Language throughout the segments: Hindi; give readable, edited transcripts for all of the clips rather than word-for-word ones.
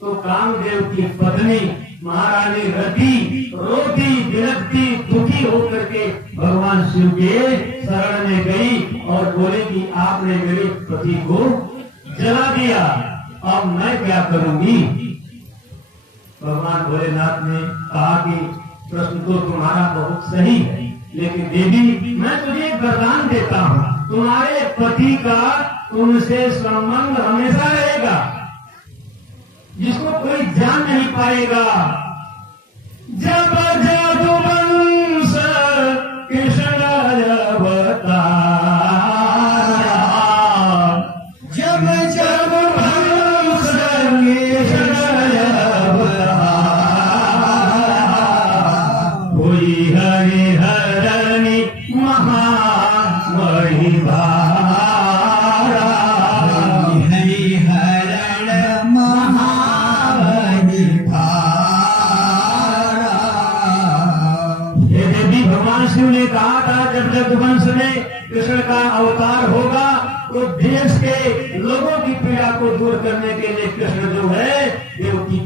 तो कामदेव की पत्नी महारानी रति रोती बिलखती दुखी होकर के भगवान शिव के शरण में गई और बोले कि आपने मेरे पति को जला दिया, अब मैं क्या करूंगी। भगवान भोलेनाथ ने कहा कि प्रश्न तो तुम्हारा बहुत सही है, लेकिन देवी मैं तुझे एक वरदान देता हूँ, तुम्हारे पति का तुमसे संबंध हमेशा रहेगा, जिसको कोई जान नहीं पाएगा। जब जदुवंश कृष्ण अवतारा, जब जदुवंश कृष्ण अवतारा, हुई हरिहरणी महामहिमा, शिव ने कहा था जब जदुवंश में कृष्ण का अवतार होगा तो देश के लोगों की पीड़ा को दूर करने के लिए कृष्ण जो है देवकी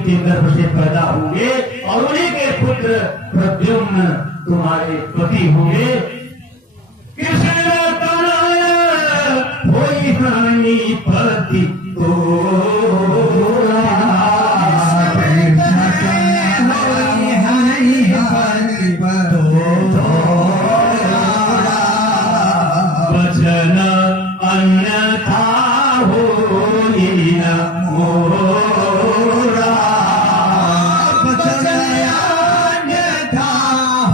के गर्भ से पैदा होंगे और उन्हीं के पुत्र प्रद्युम्न तुम्हारे पति होंगे। कृष्ण होई हानि पति वचन अन्यथा होई न मोरा, वचन अन्यथा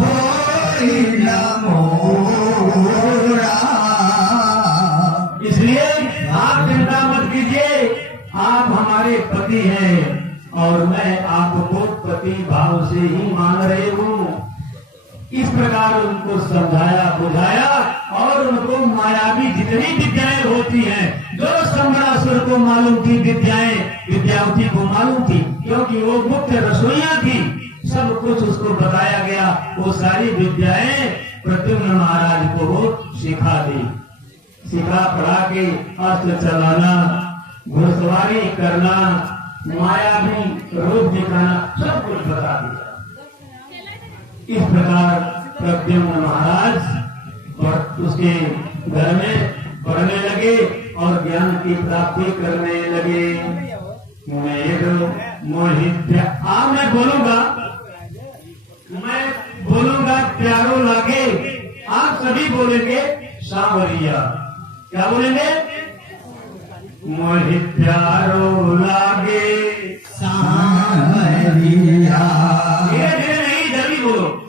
होई न मोरा। इसलिए आप चिंता मत कीजिए, आप हमारे पति हैं और मैं आपको पति भाव से ही मान रही हूँ। इस प्रकार उनको समझाया बुझाया और उनको मायावी जितनी विद्याएं होती हैं, जो सम्रासुर को मालूम थी विद्याएं विद्यावती को मालूम थी, क्योंकि वो मुख्य रसोइया थी, सब कुछ उसको बताया गया। वो सारी विद्याएं प्रद्युम्न महाराज को वो सिखा दी, सिखा पढ़ा के अस्त्र चलाना, घुड़सवारी करना, मायावी रूप दिखाना, सब कुछ बता दिया। इस प्रकार प्रद्युम्न महाराज और उसके घर में पढ़ने लगे और ज्ञान की प्राप्ति करने लगे। मैं बोलूंगा प्यारो लागे, आप सभी बोलेंगे सांवरिया। क्या बोलेंगे? मोहि प्यारो लागे सांवरिया।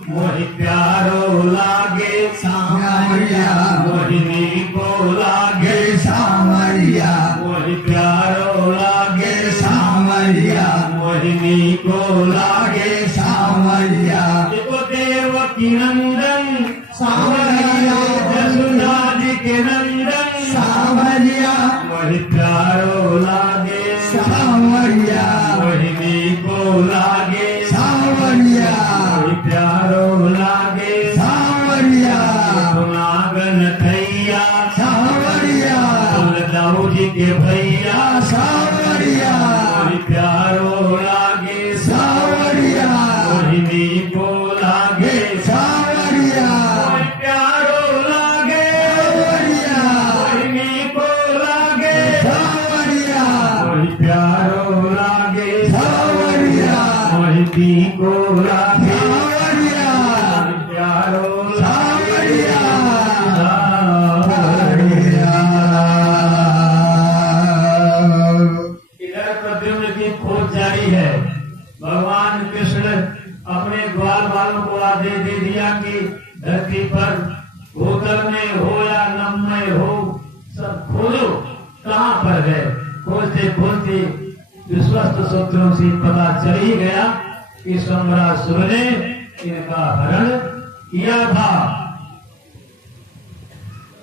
मोहि प्यारो लागे सांवरिया, मोहिनी को लागे सांवरिया, मोहि प्यारो लागे सांवरिया, मोहिनी को लागे सांवरिया। देखो देवकी नंदन सांवरिया, यशोदा जी के नंदन सांवरिया, मोहि प्यारो लागे सांवरिया, मोहिनी को लागे सांवरिया, प्यारो लागे सांवरिया। नागन थैया सांवरिया, दाऊ जी के भैया सांवरिया, प्यारो लागे सांवरिया, मोहिनी को लागे सांवरिया, प्यारो लागे सांवरिया, मोहिनी को लागे सांवरिया, प्यारो लागे सांवरिया, मोहिनी को लागे भगवान कृष्ण अपने ग्वाल वालों को आदेश दे दिया कि धरती पर भूतल में हो या नम में हो, सब खोजो कहाँ पर है। खोजते खोजते विश्वस्त सूत्रों से पता चल ही गया कि सम्रासुर ने इनका हरण किया था।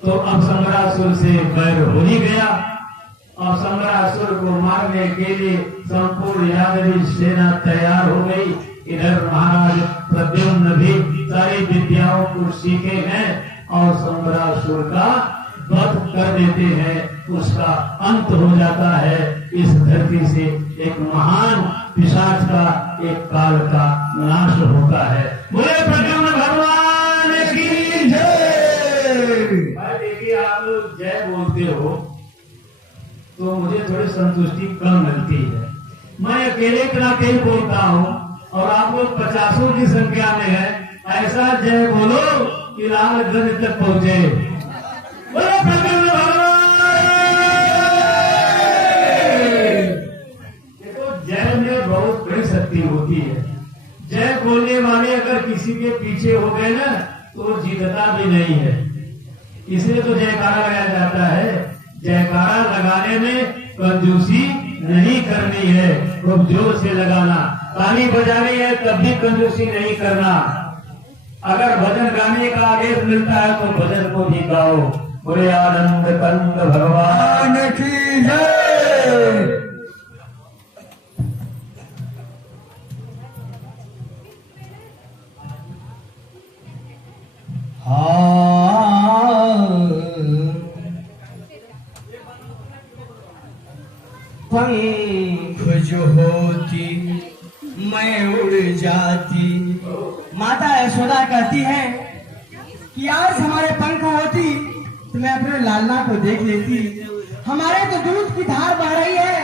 तो अब सम्रासुर से बैर हो ही गया। अब सम्रासुर को मारने के लिए संपूर्ण यादवी सेना तैयार हो गई। इधर महाराज प्रद्युम्न भी सारी विद्याओं को सीखे हैं और सम्रासुर का वध कर देते हैं, उसका अंत हो जाता है। इस धरती से एक महान पिशाच का, एक काल का नाश होता है। बोले प्रद्युम्न भगवान की जय। भाई देखिए, आप लोग जय बोलते हो तो मुझे थोड़ी संतुष्टि कम मिलती है। मैं अकेले के नाते ही बोलता हूँ और आप लोग 50 की संख्या में है। ऐसा जय बोलो कि लालगंज तक पहुंचे। बोलो प्रद्युम्न भगवान। देखो, जय में बहुत बड़ी शक्ति होती है। जय बोलने वाले अगर किसी के पीछे हो गए ना तो जीतता भी नहीं है। इसलिए तो जयकारा लगाया जाता है। जयकारा लगाने में कंजूसी नहीं करनी है, खूब जोर से लगाना। ताली बजानी है तब भी कंजूसी नहीं करना। अगर भजन गाने का आदेश मिलता है तो भजन को भी गाओ। बोले आनंद कंद भगवान की जय। पंख जो होती मैं उड़ जाती। माता यशोदा कहती है कि आज हमारे पंख होती तो मैं अपने लालना को देख लेती। हमारे तो दूध की धार बह रही है,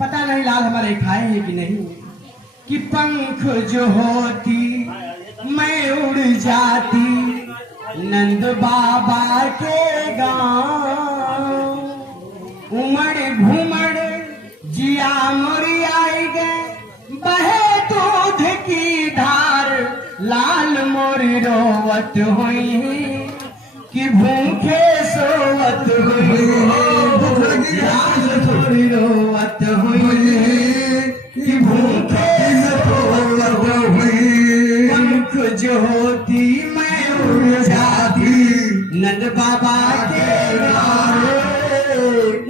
पता नहीं लाल हमारे खाए हैं कि नहीं। कि पंख जो होती मैं उड़ जाती नंद बाबा के गांव। उमड़ घुमड़ जिया मोरी आई गए, बहे दूध की धार लाल मोरी रोवत हुई कि भूखे सोवत हुई। लाल मोरी रोवत हुई कि भूखे सोवत हुई। पंख जो होती मैं उड़ जाती नंद बाबा के गाँव।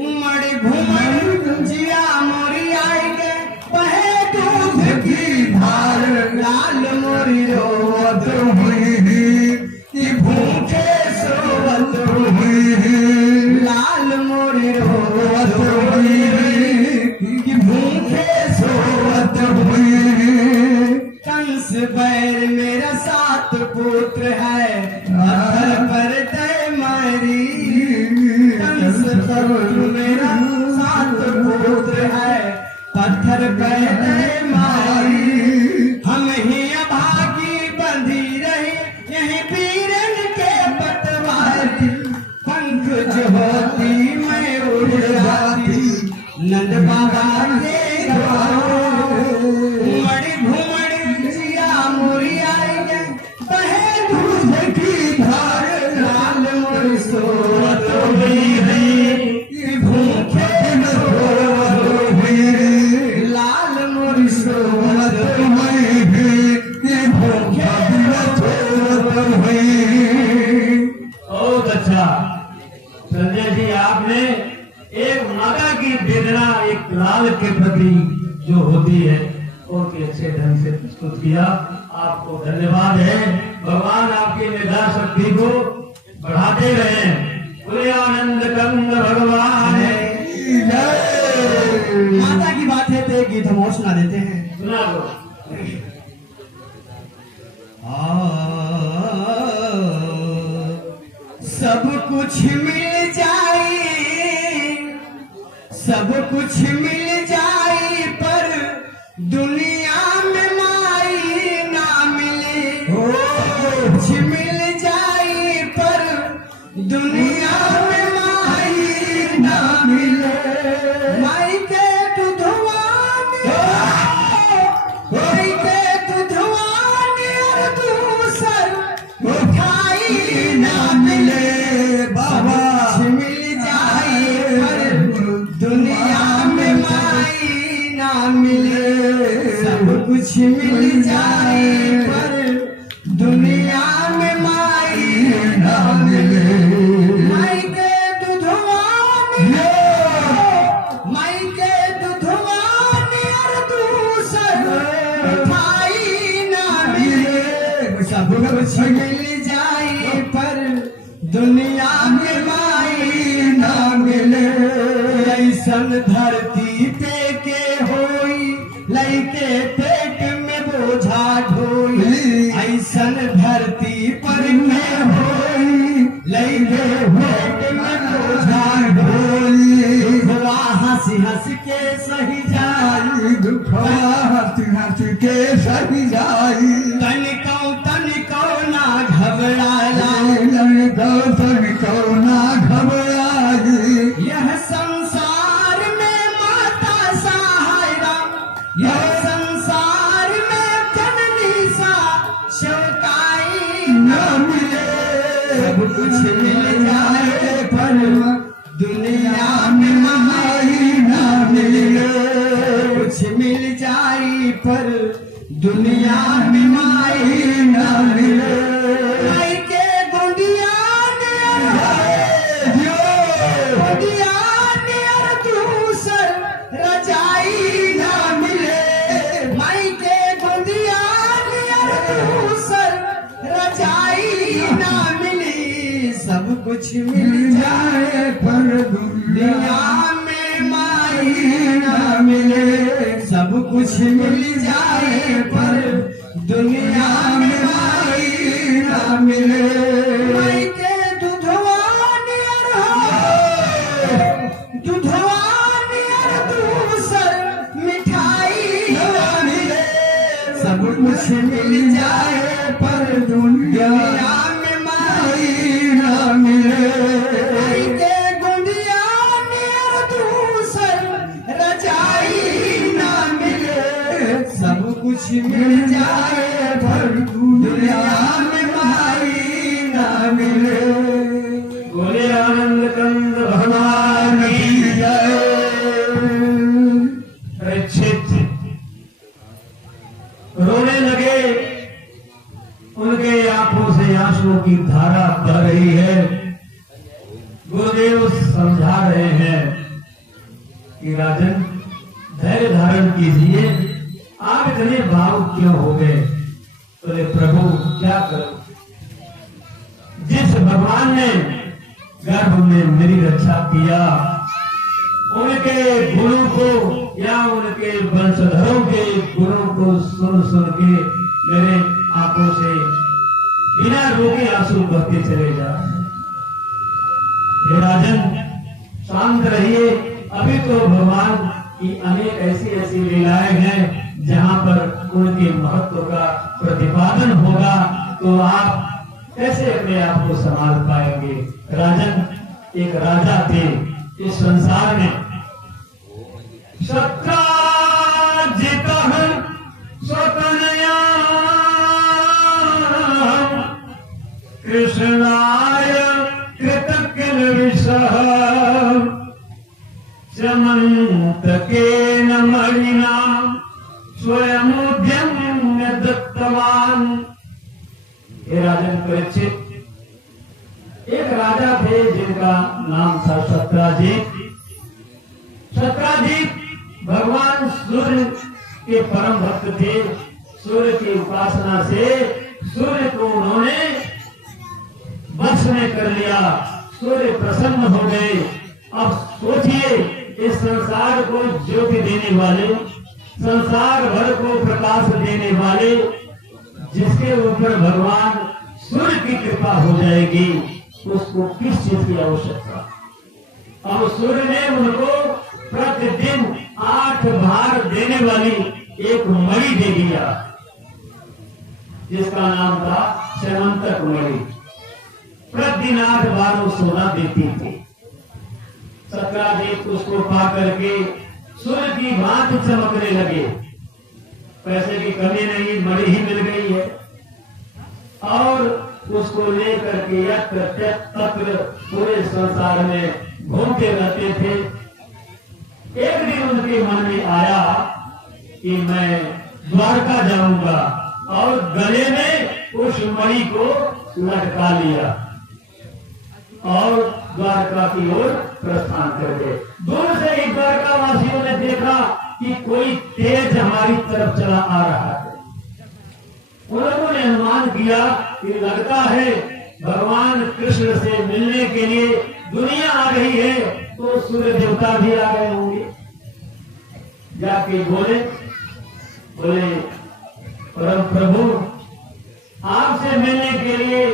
उमड़ घुमड़ जिया मोरी आई गए, बहे दूध की धार लाल मोरी रोवत हुई कि भूखे सोवत हुई। लाल मोरी रोवत हुई कि भूखे सोवत हुई। कंस बैर मेरा 7 पुत्र है, पत्थर पर तय मारी। कंस बैर मेरा 7 पुत्र है, पत्थर पर तय मारी। हम ही अभागी बंधी रही यही वीरन के पतवार। पंख जो होती मैं उड़ जाती नंद बाबा के गाँव। उमड़ घुमड़ जिया मोरी आई गए, बहे दूध की धार लाल मोरी सोवत हुई कि भूखे सोवत हुई। लाल मोरी सोवत हुई कि भूखे सोवत हुई। बहुत अच्छा संजय जी, आपने एक माता की वेदना एक लाल के प्रति जो होती है बहुत ही अच्छे ढंग से प्रस्तुत किया। आपको धन्यवाद है। भगवान आपकी मेधा शक्ति को बढ़ाते रहे। बोले आनंद कंद भगवान की जय। माता की बात है तो एक गीत हम और सुना देते हैं। सुना दो। सब कुछ मिल जाए, सब कुछ मिल जाए पर दुनिया में माई ना मिले। सब कुछ मिल जाए पर दुनिया में माई ना मिले। माई के दुधवान, माई के दुधवान और दूसर मिठाई ना मिले। बाबा मिल जाए पर दुनिया में माई ना मिले। सब कुछ मिल जाए पर दुनिया में माई ना मिले। माई के दुधवान, माई के दुधवान और दूसर मिठाई ना मिले। सब कुछ मिल जाए पर दुनिया में माई ना मिले। ऐसन धरती पे के ऐसन धरती पर में होई लई दे भेंट में बोझा ढोई दुखवा हंसी हंस के सही जाई दुखवा हंसी के सही जाई तनिको ना घबराला तनिको ना घबराई यह संसार में माता सहायरा यह संसार में जननी सा शौकाई न मिले सब कुछ मिल जाए पर दुनिया में महाई न मिले कुछ मिल जाए पर दुनिया में माई न मिले माई के गुंडिया दूसर रजाई न मिले माई के गुंडिया दूसर रजाई न मिली सब कुछ मिल जाए पर दुनिया में माई न मिले सब कुछ मिल जाए पर दुनिया में माई न मिले माई के दुधवा नियर दूसर मिठाई न मिले सब कुछ मिल जाए पर दुनिया में माई न मिले माई के गुंडिया नियर दूसर रजाई न मिले सब कुछ मिल जाए पर दुनिया में माई न मिले बोले आनंद कंद भगवान की जय। परीक्षित रोने लगे, उनके आंखों से आंसुओं की धारा बह रही है। गुरुदेव समझा रहे हैं कि राजन धैर्य धारण कीजिए, आप इतने भावुक क्यों हो गए? बोले प्रभु क्या करूं, जिस भगवान ने गर्भ में मेरी रक्षा किया, उनके गुणों को या उनके वंशधरों के गुणों को सुन सुन के मेरे आंखों से बिना रोके आंसू बहते चले जा रहे हैं। हे राजन शांत रहिए, अभी तो भगवान की अनेक ऐसी ऐसी लीलाएं हैं जहां पर उनके महत्व का प्रतिपादन होगा, तो आप कैसे अपने आप को संभाल पाएंगे? राजन एक राजा थे इस संसार में, सत्राजित स्वतनया कृष्णाय कृतकिल विषः समन्तकेन मणिना स्वयमुद्यम्य दत्तवान्। हे राजन परीक्षित, एक राजा थे जिनका नाम था सत्राजित। सत्राजित भगवान सूर्य के परम भक्त थे। सूर्य की उपासना से सूर्य को उन्होंने वश में कर लिया, सूर्य प्रसन्न हो गए। अब सोचिए, इस संसार को ज्योति देने वाले, संसार भर को प्रकाश देने वाले, जिसके ऊपर भगवान सूर्य की कृपा हो जाएगी, उसको किस चीज की आवश्यकता? अब सूर्य ने उनको प्रतिदिन 8 भार देने वाली एक मणि दे दिया, जिसका नाम था श्यमंतक मणि। प्रतिदिन 8 बार वो सोना देती थी। सत्राजित उसको पा करके सूर्य की भांति चमकने लगे। पैसे की कमी नहीं, मणि ही मिल गई है। और उसको लेकर के यत्र तत्र पूरे संसार में घूमते रहते थे। एक दिन उनके मन में आया कि मैं द्वारका जाऊंगा, और गले में उस मणि को लटका लिया और द्वारका की ओर प्रस्थान कर गए। दूर से ही द्वारका वासियों ने देखा कि कोई तेज हमारी तरफ चला आ रहा है। उन्होंने अनुमान किया कि लगता है भगवान कृष्ण से मिलने के लिए दुनिया आ रही है, तो सूर्य देवता भी आ गए होंगे। जाके बोले परम प्रभु, आपसे मिलने के लिए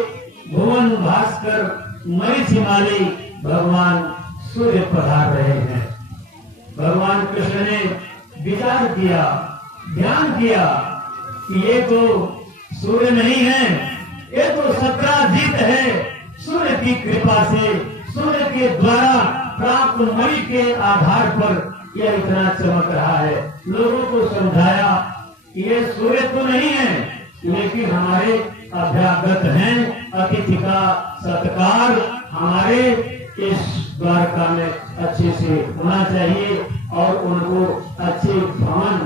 भुवन भास्कर मरीच हिमालय भगवान सूर्य पधार रहे हैं। भगवान कृष्ण ने विचार किया, ध्यान किया कि ये तो सूर्य नहीं है, ये तो सत्राजीत है। सूर्य की कृपा से, सूर्य के द्वारा प्राप्त मणि के आधार पर यह इतना चमक रहा है। लोगों को समझाया कि ये सूर्य तो नहीं है, लेकिन हमारे अभ्यागत हैं। अतिथि का सत्कार हमारे इस द्वारका में अच्छे से होना चाहिए और उनको अच्छे भवन,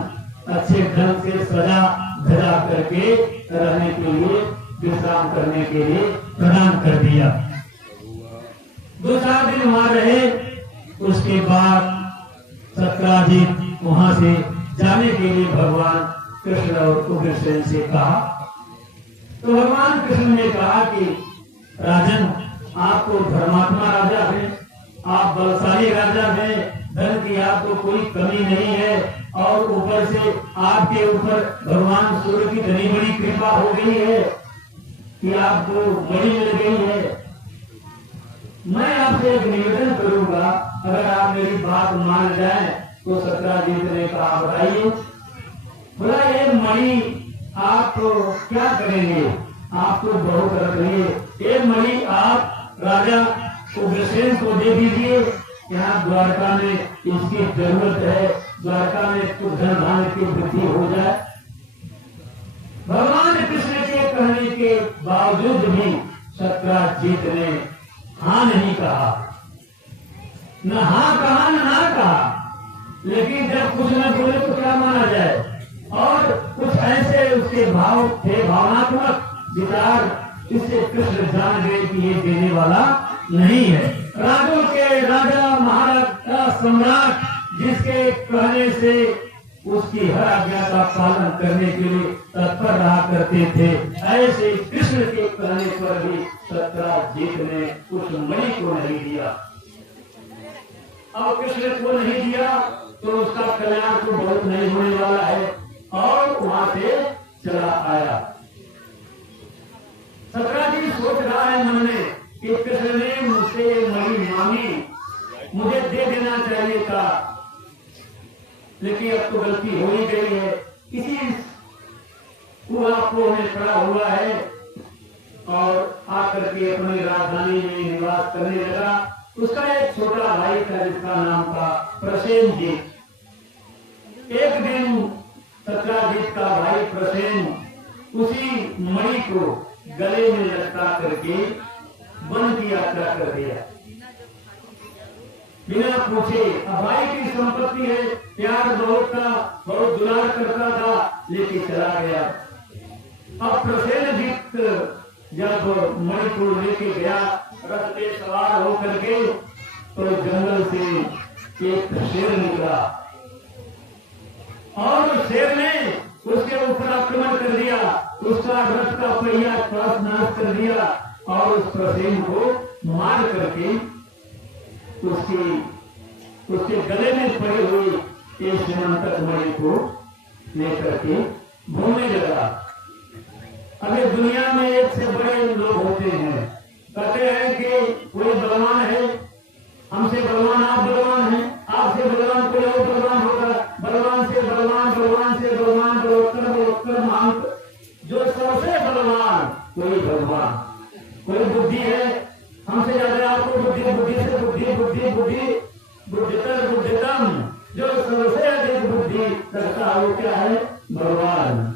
अच्छे ढंग से सजा धजा करके रहने के लिए, विश्राम करने के लिए प्रदान कर दिया। 2-4 दिन वहां रहे। उसके बाद सत्राजीत वहां से जाने के लिए भगवान कृष्ण और उग्रसेन से कहा। तो भगवान कृष्ण ने कहा कि राजन, आप तो धर्मात्मा राजा हैं, आप बलशाली राजा हैं, धन की आपको कोई कमी नहीं है और ऊपर से आपके ऊपर भगवान सूर्य की धनी बड़ी कृपा हो गई है कि आपको बड़ी मिल गई है। मैं आपसे एक निवेदन करूंगा, अगर आप मेरी बात मान जाएं तो सत्राजीत ने कहा, बताइए। बोला, ये मणि आप तो क्या करेंगे, आप तो बहुत रख लिए। ये मणि आप राजा उग्रसेन को दे दीजिए, यहाँ द्वारका में इसकी जरूरत है, द्वारका में कुछ धन धान्य की वृद्धि हो जाए। भगवान कृष्ण के कहने के बावजूद भी सत्राजीत ने हाँ नहीं कहा, न हाँ कहा न ना कहा। लेकिन जब कुछ न बोले तो क्या माना जाए। और कुछ ऐसे उसके भाव थे, भावनात्मक विचार, जिससे कृष्ण जान गए कि ये देने वाला नहीं है। राजों के राजा, महाराजा, सम्राट जिसके कहने से उसकी हर आज्ञा का पालन करने के लिए तत्पर रहा करते थे, ऐसे कृष्ण के कहने पर भी सत्राजीत ने उस मणि को नहीं दिया। अब कृष्ण को नहीं दिया तो उसका कल्याण तो बहुत नहीं होने वाला है और वहां से चला आया। सत्राजीत सोच रहा है मन में कि कृष्ण ने मुझसे मणि मांगी, मुझे दे देना चाहिए था, लेकिन अब तो गलती हो ही गई है। किसी कुआं में खड़ा हुआ है और आकर के अपनी राजधानी में निवास करने लगा। उसका एक छोटा भाई था जिसका नाम था प्रसेनजीत। एक दिन सत्राजीत का भाई प्रसेन उसी मणि को गले में लटका करके वन की यात्रा कर दिया, बिना पूछे। भाई की संपत्ति है, प्यार बहुत था, बहुत दुलार करता था, लेके चला गया। अब प्रसेनजीत जब मणि को लेके गया, रथ पे सवार होकर के, तो जंगल से एक शेर निकला और शेर ने उसके ऊपर आक्रमण कर दिया, उसका रथ का पहिया तहस नहस कर दिया और उस प्रसेन को मार करके उसके गले में पड़ी हुई एक सीमांतक मणि को लेकर के घूमने लगा। अगर दुनिया में एक से बड़े लोग होते हैं, कहते हैं कि कोई बलवान है, हमसे बलवान आप बलवान हैं, आपसे बलवान कोई और बलवान होगा, बलवान से बलवान, बलवान से बलवान, बलोत्तर बलोत्तर महान, जो सबसे बलवान कोई भगवान। कोई बुद्धि है, हमसे ज्यादा आपको बुद्धि, बुद्धि से बुद्धि, बुद्धि बुद्धि बुद्धितर बुद्धितम, जो सबसे अधिक बुद्धि करता है वो क्या है, भगवान।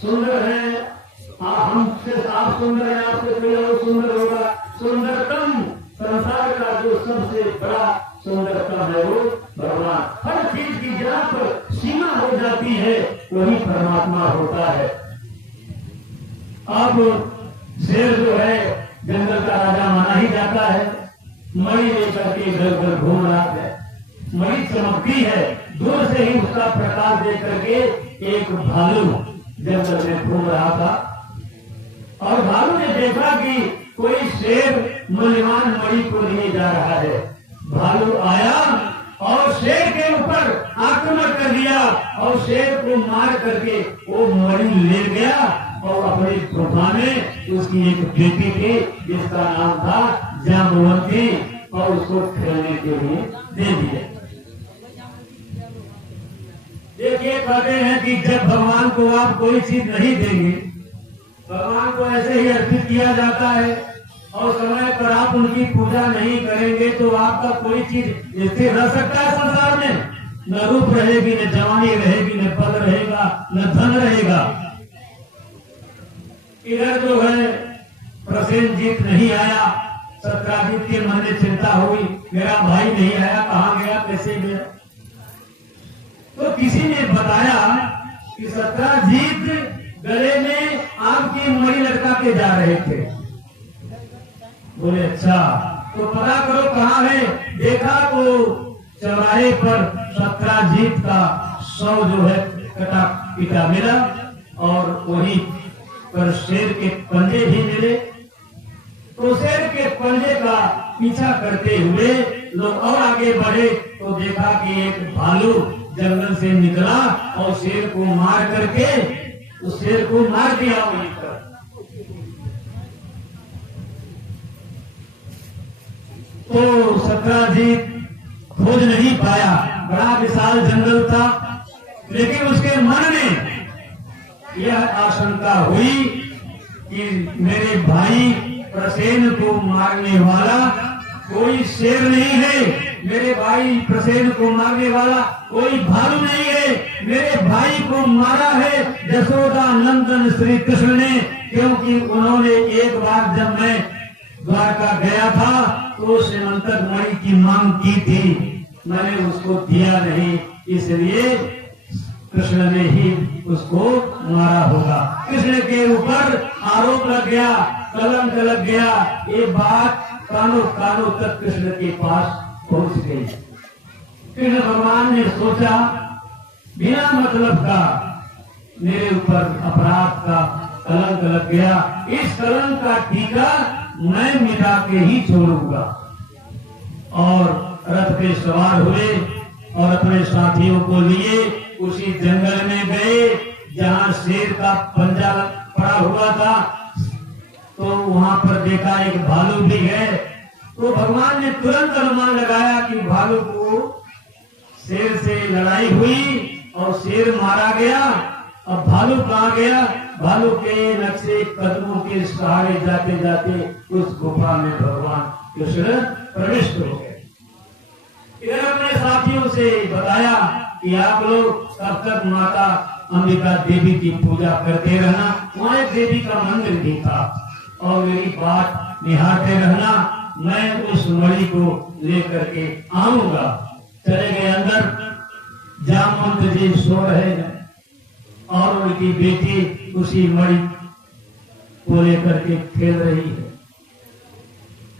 सुंदर है हमसे, आप सुंदर है, आपसे कोई और सुंदर होगा। सुंदरतम, संसार का जो सबसे बड़ा सुंदरतम है वो भगवान। हर चीज की जहाँ पर सीमा हो जाती है वही परमात्मा होता है। अब शेर जो है जंगल का राजा माना ही जाता है, मणि लेकर के इधर उधर घूम रहा है। मणि चमकती है, दूर से ही उसका प्रकाश देख करके एक भालू जंगल में घूम रहा था और भालू ने देखा कि कोई शेर मूल्यवान मणि को लिए जा रहा है। भालू आया और शेर के ऊपर आक्रमण कर दिया और शेर को मार करके वो मणि ले गया और अपनी गुफा में उसकी एक बेटी थी जिसका नाम था जाम्बवती, और उसको खेलने के लिए दे दिया। देखिए, कहते हैं कि जब भगवान को आप कोई चीज नहीं देंगे, भगवान को ऐसे ही अर्पित किया जाता है, और समय पर आप उनकी पूजा नहीं करेंगे तो आपका कोई चीज स्थिर रह सकता है संसार में? न रूप रहेगी, न जवानी रहेगी, न पद रहेगा, न धन रहेगा। इधर जो है प्रसेनजीत नहीं आया, सत्राजीत के मन में चिंता हुई, मेरा भाई नहीं आया, कहाँ गया, कैसे गया? तो किसी ने बताया कि सत्राजीत गले में आपकी मणि लटका के जा रहे थे। बोले अच्छा, तो पता करो कहाँ है। देखा तो चौराहे पर सत्राजीत का शव जो है कटा पिटा मिला, और वही पर शेर के पंजे भी मिले। तो शेर के पंजे का पीछा करते हुए लोग और आगे बढ़े तो देखा कि एक भालू जंगल से निकला और शेर को मार करके उस शेर को मार दिया वहीं पर। तो सत्राजीत खोज नहीं पाया, बड़ा विशाल जंगल था, लेकिन उसके मन में यह आशंका हुई कि मेरे भाई प्रसेन को मारने वाला कोई शेर नहीं है, मेरे भाई प्रसेन को मारने वाला कोई भालू नहीं है, मेरे भाई को मारा है यशोदा नंदन श्री कृष्ण ने, क्योंकि उन्होंने एक बार जब मैं द्वारका गया था तो श्रीमंतक मणि की मांग की थी, मैंने उसको दिया नहीं, इसलिए कृष्ण ने ही उसको मारा होगा। कृष्ण के ऊपर आरोप लग गया, कलंक लग गया। ये बात कानों कानों तक कृष्ण के पास पहुंच गई। कृष्ण भगवान ने सोचा बिना मतलब का मेरे ऊपर अपराध का कलंक लग गया, इस कलंक का टीका मैं मिटा के ही छोड़ूंगा। और रथ पे सवार हुए और अपने साथियों को लिए उसी जंगल में गए जहां शेर का पंजा पड़ा हुआ था। तो वहां पर देखा एक भालू भी है, तो भगवान ने तुरंत अनुमान लगाया कि भालू को शेर से लड़ाई हुई और शेर मारा गया। अब भालू कहाँ गया? भालू के नक्शे कदमों के सहारे जाते जाते उस गुफा में भगवान कृष्ण प्रविष्ट हो गए। इधर अपने साथियों से बताया कि आप लोग तब तक माता अंबिका देवी की पूजा करते रहना, वहाँ एक देवी का मंदिर भी था, और मेरी बात निहारते रहना, मैं उस मणि को लेकर के आऊंगा। चले गए अंदर, जामवंत जी सो रहे हैं और उनकी बेटी उसी मणि को लेकर के खेल रही है।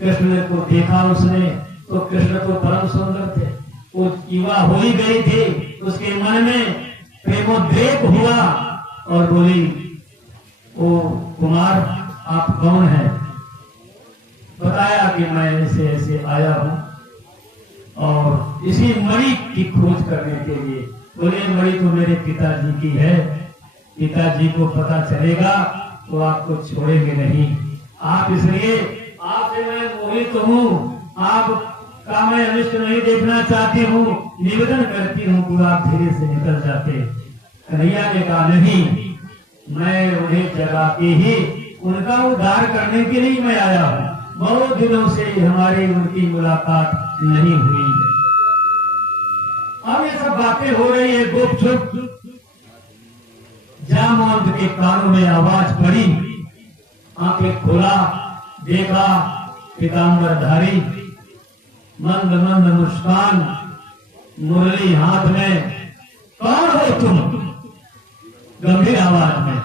कृष्ण को देखा उसने, तो कृष्ण तो परम सुंदर थे, वो युवा हो ही गई थी, उसके मन में प्रेमोद्रेक हुआ और बोली, ओ कुमार आप कौन हैं? बताया कि मैं ऐसे ऐसे आया हूं और इसी मणि की खोज करने के लिए। बोले मणि तो मेरे पिताजी की है, पिताजी को पता चलेगा तो आपको छोड़ेंगे नहीं। आप इसलिए आपसे मैं मोहित हूँ, आप का मैं अनिष्ट नहीं देखना चाहती हूँ, निवेदन करती हूँ कि आप धीरे से निकल जाते। कन्हैया ने कहा नहीं, मैं उन्हें जगा के ही उनका उद्धार करने के लिए मैं आया हूँ, बहुत दिनों से हमारी उनकी मुलाकात नहीं हुई है। अब ये सब बातें हो रही है गुपचुप। जामवंत के कानों में आवाज पड़ी, आंखें खोला, देखा पीतांबरधारी, मंद मंद मुस्कान, मुरली हाथ में। कौन हो तुम? गंभीर आवाज में,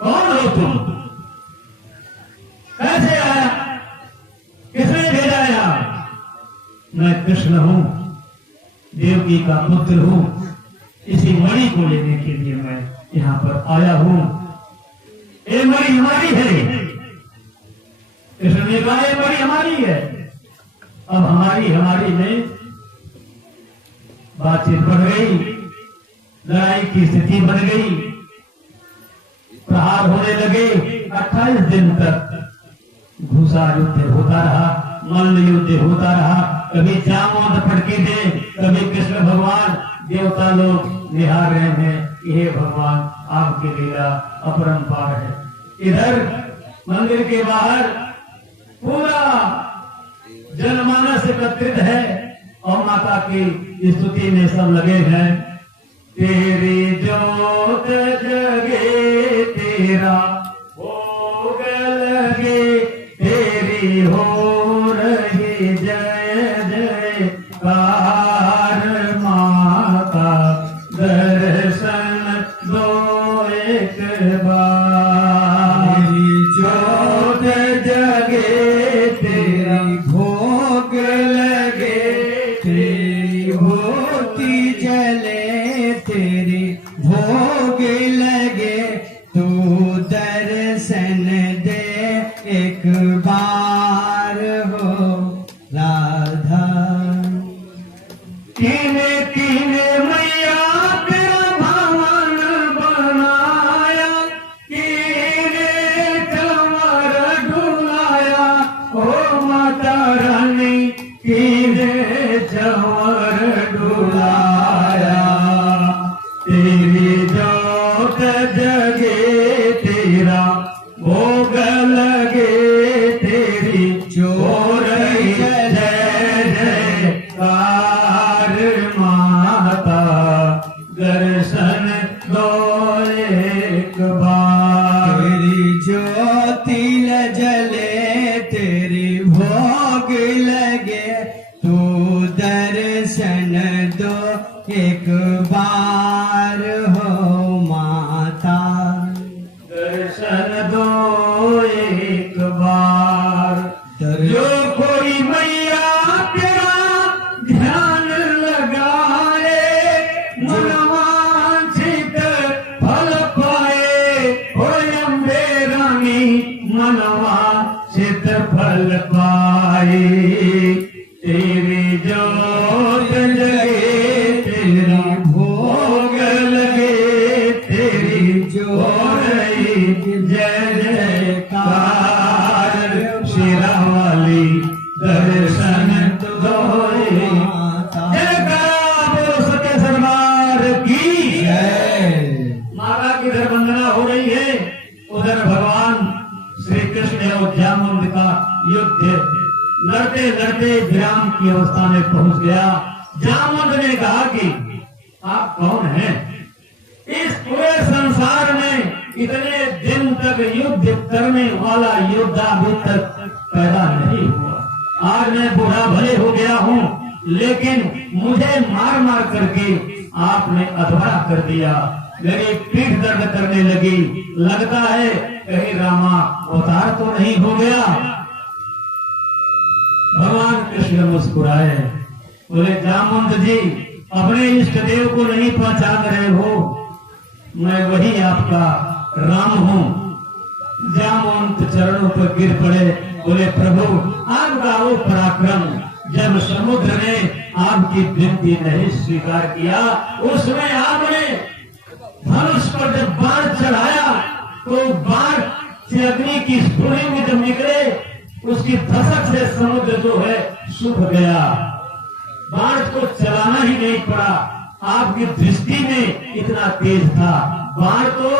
कौन हो तुम? कैसे आया? किसने भेजा यहाँ? मैं कृष्ण हूं, देवकी का पुत्र हूं, इसी मणि को लेने के लिए मैं यहाँ पर आया हूं। ये मणि हमारी है। कृष्ण ने कहा ये मणि हमारी है। अब हमारी में बातचीत बढ़ गई, लड़ाई की स्थिति बन गई। प्रहार होने लगे। 28 दिन तक घुसा युद्ध होता रहा, मल्ल युद्ध होता रहा। कभी जामवंत फटके थे, कभी कृष्ण भगवान, देवता लोग निहार रहे हैं। ये भगवान आपकी लीला अपरंपार है। इधर मंदिर के बाहर पूरा जनमानस एकत्रित है और माता की स्तुति में सब लगे हैं। तेरी जोत जगे तेरा भोग लगे, तेरी हो रही जय जयकार माता, दर्शन दो एक बार। तेरी जोत जगे तेरा भोग लगे, तेरी होती जले तेरी भोग लगे, तू दर्शन दे एक बार हो राधा। कीने कीने मैया तेरा भवन बनाया, कीने कमर डुलाया, ओ माता रानी कीने चंवर डुलाया। तेरी जोत जगे तेरा भोग लगे, तेरी चोर जय जयकार माता, दर्शन दो एक बार। तेरी ज्योति ल जले तेरी भोग लगे, तू दर्शन दो एक बार हो माता, दर्शन दो एक बार। जो कोई मैया तेरा ध्यान लगाए, मनवांछित फल पाए, हो अम्बे रानी मनवांछित फल पाए। तेरी जोत जगे तेरा भोग लगे, तेरी जोर जय जयकार शेरा वाली, दर्शन दो माता। सत्य सरदार की जय। माता की इधर वंदना हो रही है, उधर भगवान श्री कृष्ण और जामुन का युद्ध लड़ते लड़ते विराम की अवस्था में पहुंच गया। जामुन ने कहा कि आप कौन हैं? इस पूरे संसार में इतने दिन तक युद्ध करने वाला योद्धा अभी तक पैदा नहीं हुआ। आज मैं बूढ़ा भले हो गया हूँ, लेकिन मुझे मार मार करके आपने अधूरा कर दिया। मेरी पीठ दर्द करने लगी, लगता है कहीं रामा अवतार तो नहीं हो गया। भगवान कृष्ण मुस्कुराए, बोले जामवंत जी, अपने इष्ट देव को नहीं पहचान रहे हो? मैं वही आपका राम हूँ। जामवंत चरणों पर गिर पड़े, बोले प्रभु आपका वो पराक्रम, जब समुद्र ने आपकी विनती नहीं स्वीकार किया, उसमें आपने धनुष पर जब बाण चढ़ाया तो बाण से अग्नि की स्फुलिंग जब निकले, उसकी धसक से समुद्र जो है सूख गया। बाण को चलाना ही नहीं पड़ा, आपकी दृष्टि में इतना तेज था। बाण तो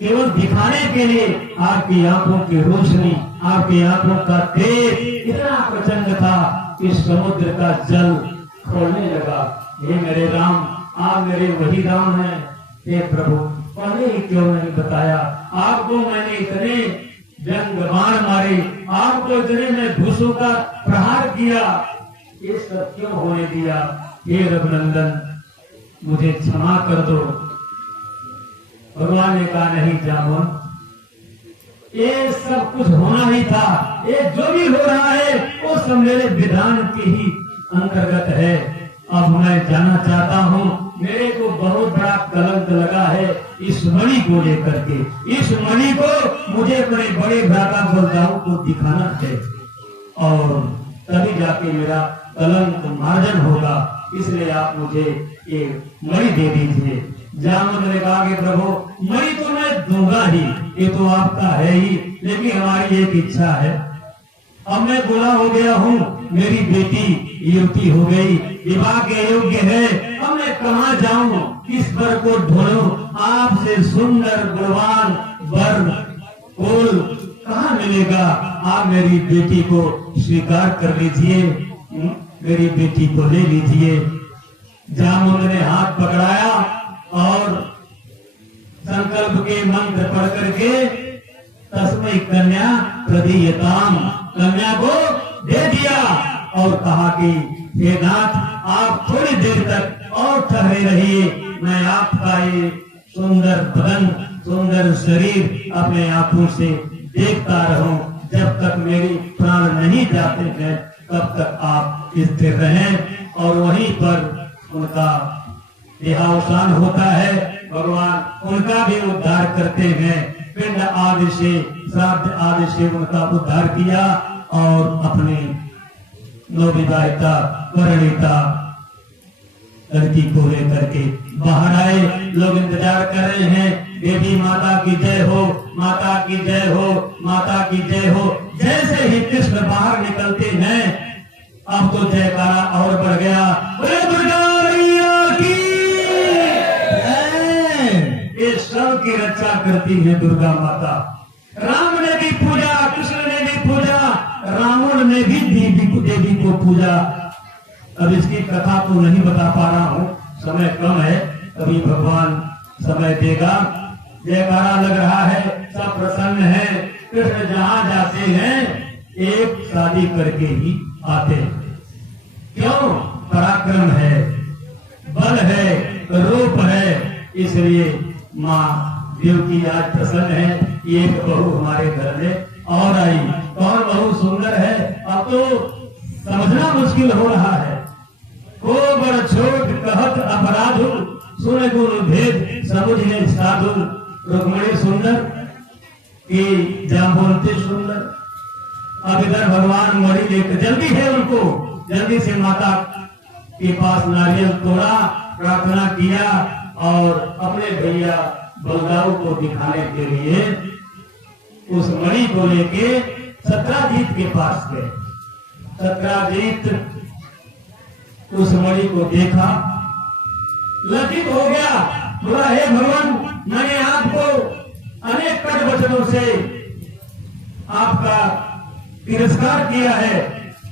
केवल दिखाने के लिए आपकी आंखों की रोशनी, आपकी आंखों का तेज इतना प्रचंड था कि समुद्र का जल खोलने लगा। हे मेरे राम, आप मेरे वही राम हैं। हे प्रभु, पहले ही क्यों नहीं बताया? आपको मैंने इतने व्यंग बाण मारे, आपको इतने में घुसों का प्रहार किया, ये सब क्यों होने दिया? हे रघुनंदन, मुझे क्षमा कर दो। भगवान ने कहा नहीं जामुन, ये सब कुछ होना ही था। ये जो भी हो रहा है वो सब मेरे विधान के ही अंतर्गत है। अब मैं जाना चाहता हूँ, मेरे को बहुत बड़ा कलंक लगा है इस मणि को लेकर के। इस मणि को मुझे अपने बड़े भ्राता बलदाऊ को दिखाना है और तभी जाके मेरा कलंक मार्जन होगा। इसलिए आप मुझे ये मणि दे दीजिए। जामवंत ने कहा कि प्रभु मणि तो मैं दूंगा ही, ये तो आपका है ही, लेकिन हमारी एक इच्छा है। अब मैं बुरा हो गया हूँ, मेरी बेटी युवती हो गई, विवाह के योग्य है, अब मैं कहाँ जाऊँ, किस वर को ढूंढूं? आपसे सुंदर गुणवान वर कुल कहाँ मिलेगा? आप मेरी बेटी को स्वीकार कर लीजिए, मेरी बेटी को ले लीजिए। जामुन ने हाथ पकड़ाया और संकल्प के मंत्र पढ़ करके तस्मै कन्या प्रदीयताम, कन्या को दे दिया और कहा कि हे नाथ, आप थोड़ी देर तक और ठहरे रहिए, मैं आपका ये सुंदर बदन, सुंदर शरीर अपने आंखों से देखता रहूं। जब तक मेरी प्राण नहीं जाते हैं तब तक आप स्थिर रहें। और वहीं पर उनका देहावसान होता है, भगवान उनका भी उद्धार करते हैं। पिंड आदि से, श्राद्ध आदि से उनका उद्धार किया और अपने नवविवाहिता परिणीता लड़की को लेकर के बाहर आए। लोग इंतजार कर रहे हैं, देवी माता की जय हो, माता की जय हो, माता की जय हो। जैसे ही कृष्ण बाहर निकलते हैं, अब तो जयकारा और बढ़ गया, बोले दुर्गा मैया की जय। ये सब की रक्षा करती है दुर्गा माता। राम ने भी पूजा, कृष्ण ने भी पूजा, रावण ने भी देवी को पूजा। अब इसकी कथा तो नहीं बता पा रहा हूँ, समय कम है, कभी भगवान समय देगा। जयकारा लग रहा है, सब प्रसन्न है। कृष्ण जहाँ जाते हैं एक शादी करके ही आते हैं। क्यों? पराक्रम है, बल है, रूप है, इसलिए माँ देवकी आज प्रसन्न है। एक बहू हमारे घर में और आई। कौन बहू सुंदर है, अब तो समझना मुश्किल हो रहा है। को बड़ छोट कहत अपराधु, सुन गुण भेद समझ ले साधु। रुक्मणी सुंदर कि जाम्बुवंती सुंदर। अब इधर भगवान मणि लेकर जल्दी है उनको, जल्दी से माता के पास नारियल तोड़ा, प्रार्थना किया और अपने भैया बलदाऊ को दिखाने के लिए उस मणि को लेके सत्राजीत के पास गए। सत्राजीत उस मणि को देखा, लज्जित हो गया, बोला हे भगवान, मैंने आपको अनेक कट वचनों से आपका तिरस्कार किया है,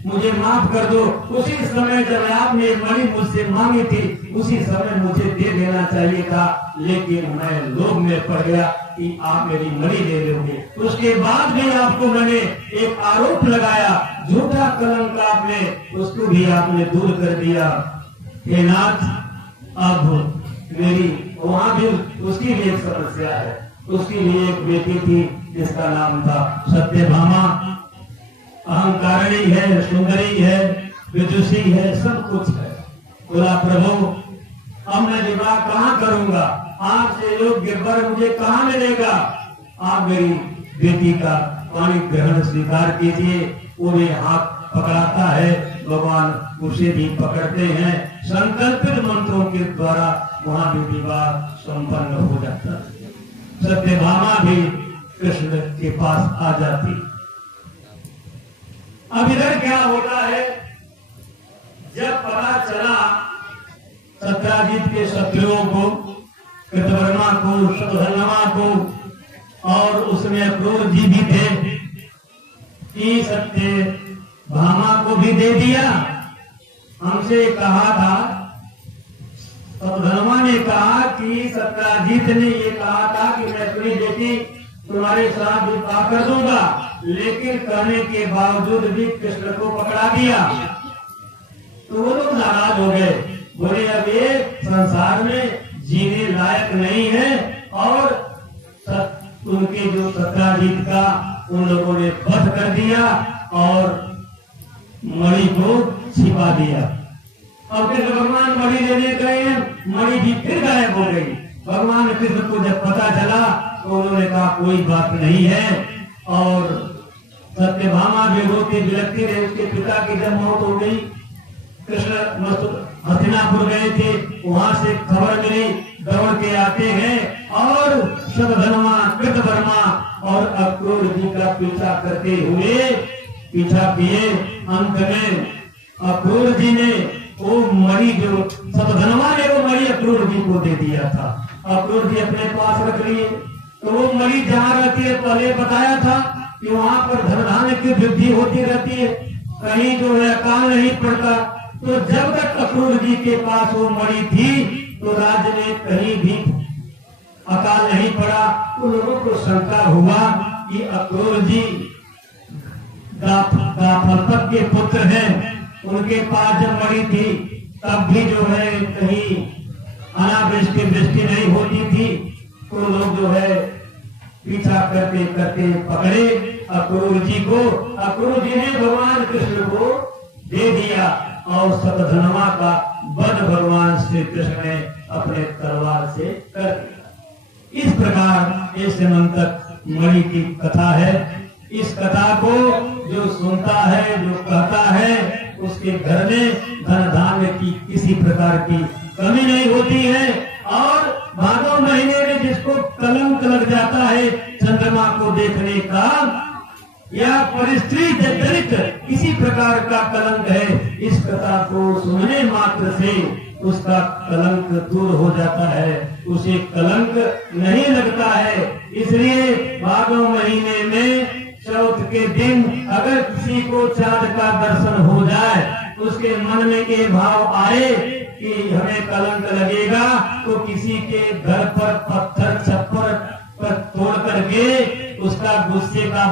मुझे माफ कर दो। उसी समय जब आपने मणि मुझसे मांगी थी, उसी समय मुझे दे देना चाहिए था, लेकिन मैं लोभ में पड़ गया कि आप मेरी मणि ले लोगे। उसके बाद भी आपको मैंने एक आरोप लगाया, झूठा कलंक आपने, उसको भी आपने दूर कर दिया। हे नाथ, अब मेरी वहां भी उसकी भी एक समस्या है। उसकी भी एक बेटी थी जिसका नाम था सत्यभामा। अहंकारिणी है, सुंदरी है, विदुषी है, सब कुछ है। बोला प्रभु, अब मैं विवाह कहाँ करूंगा? आपसे योग्य वर मुझे कहाँ मिलेगा? आप मेरी बेटी का पानी ग्रहण स्वीकार कीजिए। वो भी हाथ पकड़ाता है, भगवान उसे भी पकड़ते हैं। संकल्पित मंत्रों के द्वारा वहां भी विवाह संपन्न हो जाता है। सत्यभामा भी कृष्ण के पास आ जाती। अब इधर क्या होता है, जब पता चला सत्राजीत के शत्रुओं को, कृतवर्मा को, शतधन्वा को, और उसमें अक्रूर जी भी थे, कि सत्यभामा को भी दे दिया। हमसे कहा था, शतधन्वा ने कहा कि सत्राजीत ने ये कहा था कि मैं अपनी बेटी तुम्हारे साथ विवाह कर दूंगा, लेकिन कहने के बावजूद भी कृष्ण को पकड़ा दिया। तो वो लोग नाराज हो गए, बोले अब ये संसार में जीने लायक नहीं है। और उनके जो सत्राजीत का उन लोगों ने वध कर दिया और मणि को छिपा दिया। अब कृष्ण भगवान मणि लेने गए, मणि भी फिर गायब हो गई। भगवान कृष्ण को जब पता चला तो उन्होंने कहा कोई बात नहीं है। और सत्यभामा भी रोती बिलखती रही, उसके पिता की जब मौत हो गई, कृष्ण हस्तिनापुर गए थे, वहां से खबर मिली, दौड़ के आते हैं और शतधनवा, कृतवर्मा और अक्रूर जी का पीछा करते हुए पीछा किए। अंत में अक्रूर जी ने वो मणि, जो शतधनवा ने वो मणि अक्रूर जी को दे दिया था, अक्रूर जी अपने पास रख लिए। तो वो मणि जहाँ रहती है, पहले बताया था कि वहां पर धन धान्य की वृद्धि होती रहती है, कहीं जो है अकाल नहीं पड़ता। तो जब तक अक्रूर जी के पास वो मणि थी तो राज्य में कहीं भी अकाल नहीं पड़ा। तो लोगों को शंका हुआ कि अक्रूर जी दाफलपत के पुत्र हैं, उनके पास जब मणि थी तब भी जो है कहीं अनावृष्टि वृष्टि नहीं होती थी। तो लोग जो है पीछा करते करते पकड़े अक्रूर जी को। अक्रूर जी ने भगवान कृष्ण को दे दिया और शतधनवा का वध भगवान श्री कृष्ण ने अपने तलवार से कर दिया। इस प्रकार इस तक मणि की कथा है। इस कथा को जो सुनता है, जो कहता है, उसके घर में धन धान्य की किसी प्रकार की कमी नहीं होती है। और भादो महीने में जिसको कलंक लग जाता है चंद्रमा को देखने का, या परिस्त्री जनित किसी प्रकार का कलंक है, इस कथा को सुनने मात्र से उसका कलंक दूर हो जाता है, उसे कलंक नहीं लगता है। इसलिए भादो महीने में चौथ के दिन अगर किसी को चांद का दर्शन हो जाए, उसके मन में ये भाव आए कि हमें कलंक लगेगा, तो किसी के घर पर पत्थर छप्पर पर तोड़ करके उसका गुस्से का